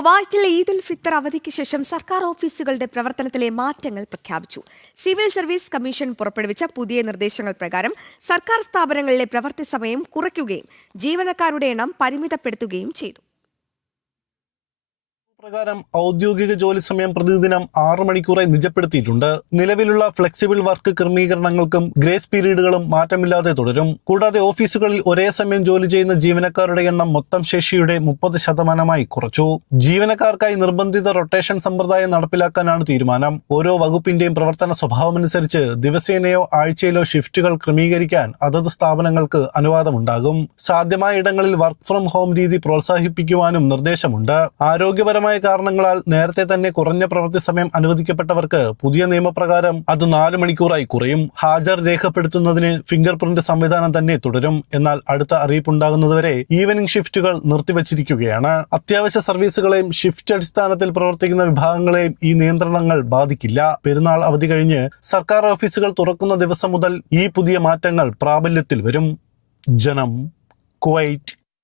കുവൈറ്റിലെ ഈദ് ഉൽ ഫിത്തർ അവധിക്ക് ശേഷം സർക്കാർ ഓഫീസുകളുടെ പ്രവർത്തനത്തിലെ മാറ്റങ്ങൾ പ്രഖ്യാപിച്ചു. സിവിൽ സർവീസ് കമ്മീഷൻ പുറപ്പെടുവിച്ച പുതിയ നിർദ്ദേശങ്ങൾ പ്രകാരം സർക്കാർ സ്ഥാപനങ്ങളിലെ പ്രവൃത്തി സമയം കുറയ്ക്കുകയും ജീവനക്കാരുടെ എണ്ണം പരിമിതപ്പെടുത്തുകയും ചെയ്തു. പ്രകാരം ഔദ്യോഗിക ജോലി സമയം പ്രതിദിനം 6 മണിക്കൂറായി നിജപ്പെടുത്തിയിട്ടുണ്ട്. നിലവിലുള്ള ഫ്ലെക്സിബിൾ വർക്ക് ക്രമീകരണങ്ങൾക്കും ഗ്രേസ് പീരീഡുകളും മാറ്റമില്ലാതെ തുടരും. കൂടാതെ ഓഫീസുകളിൽ ഒരേ സമയം ജോലി ചെയ്യുന്ന ജീവനക്കാരുടെ എണ്ണം മൊത്തം ശേഷിയുടെ 30% കുറച്ചു. ജീവനക്കാർക്കായി നിർബന്ധിത റൊട്ടേഷൻ സമ്പ്രദായം നടപ്പിലാക്കാനാണ് തീരുമാനം. ഓരോ വകുപ്പിന്റെയും പ്രവർത്തന സ്വഭാവമനുസരിച്ച് ദിവസേനയോ ആഴ്ചയിലോ ഷിഫ്റ്റുകൾ ക്രമീകരിക്കാൻ അതത് സ്ഥാപനങ്ങൾക്ക് അനുവാദമുണ്ടാകും. സാധ്യമായ ഇടങ്ങളിൽ വർക്ക് ഫ്രം ഹോം രീതി പ്രോത്സാഹിപ്പിക്കുവാനും നിർദ്ദേശമുണ്ട്. ആരോഗ്യപരമായ കാരണങ്ങളാൽ നേരത്തെ തന്നെ കുറഞ്ഞ പ്രവൃത്തി സമയം അനുവദിക്കപ്പെട്ടവർക്ക് പുതിയ നിയമപ്രകാരം അത് 4 മണിക്കൂറായി കുറയും. ഹാജർ രേഖപ്പെടുത്തുന്നതിന് ഫിംഗർ പ്രിന്റ് സംവിധാനം തന്നെ തുടരും. എന്നാൽ അടുത്ത അറിയിപ്പുണ്ടാകുന്നതുവരെ ഈവനിംഗ് ഷിഫ്റ്റുകൾ നിർത്തിവച്ചിരിക്കുകയാണ്. അത്യാവശ്യ സർവീസുകളെയും ഷിഫ്റ്റ് അടിസ്ഥാനത്തിൽ പ്രവർത്തിക്കുന്ന വിഭാഗങ്ങളെയും ഈ നിയന്ത്രണങ്ങൾ ബാധിക്കില്ല. പെരുന്നാൾ അവധി കഴിഞ്ഞ് സർക്കാർ ഓഫീസുകൾ തുറക്കുന്ന ദിവസം മുതൽ ഈ പുതിയ മാറ്റങ്ങൾ പ്രാബല്യത്തിൽ വരും. ജനം, കുവൈറ്റ്.